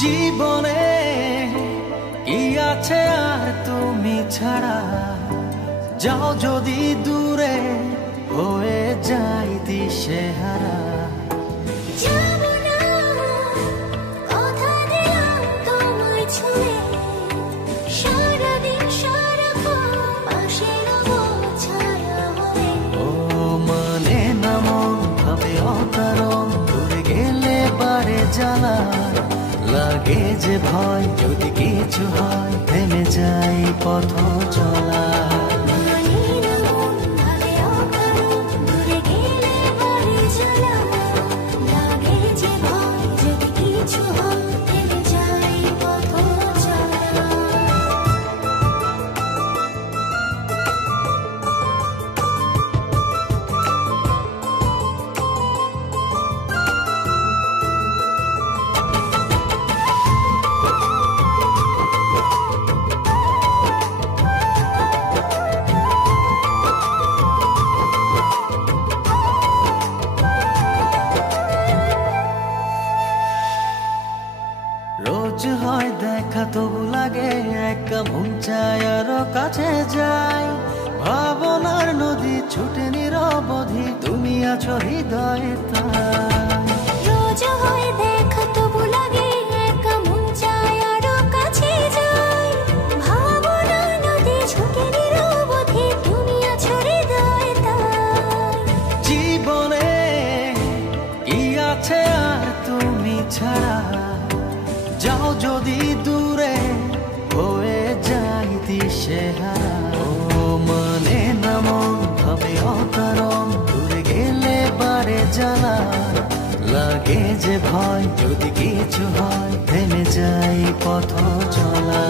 জীবনে কি আছে আর তুমি ছাড়া, যাও যদি দূরে হয়ে যাই দিশেহারা। মানে না মন ভাবে অকারণ, দূরে গেলে বারে জ্বালা লাগে যে ভয়, যদি কিছু হয় থেমে যাই পথ চলা। রোজ হয় দেখা তবু লাগে একা, মন চায় আরো কাছে যাই। ভাবনার নদী ছুটে নিরবধি, তুমি আছো হৃদয়ে তাই। রোজ হয় দেখা তবু লাগে একা, মন চায় আরো কাছে যাই। ভাবনার নদী ছুটে নিরবধি, তুমি আছো হৃদয়ে তাই। জীবনে কি আছে আর তুমি ছাড়া, যাও যদি দূরে হয়ে যাই দিশেহারা। মানে না মন ভাবে অকারণ, দূরে গেলে বারে জ্বালা লাগে যে ভয়, যদি কিছু হয় থেমে যাই পথ চলা।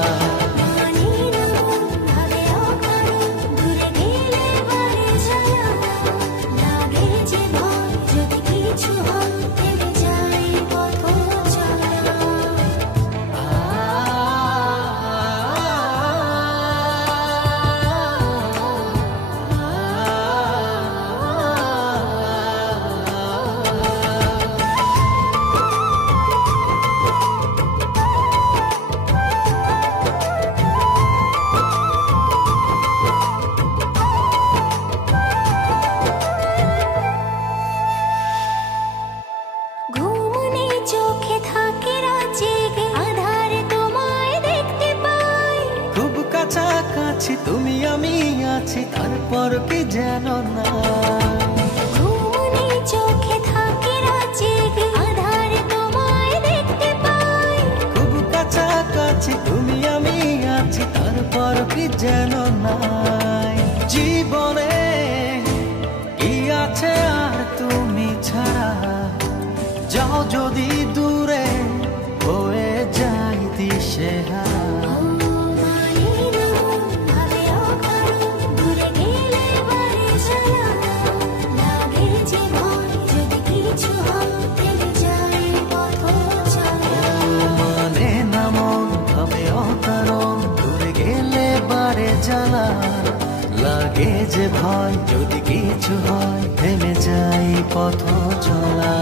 কাছাকাছি তুমি আমি আছি, তারপর কি যেন না। ঘুমনে চোখে থাকে রাত জেগে, আধারে তোমায় দেখতে পাই। খুব কাছাকাছি তুমি আমি আছি, তারপর কি যেন নাই। জীবনে কি আছে আর তুমি ছাড়া, যাও যদি দূরে হয়ে যাই দিশেহারা। লাগে যে ভয়, যদি কিছু হয় থেমে যাই পথ চলা।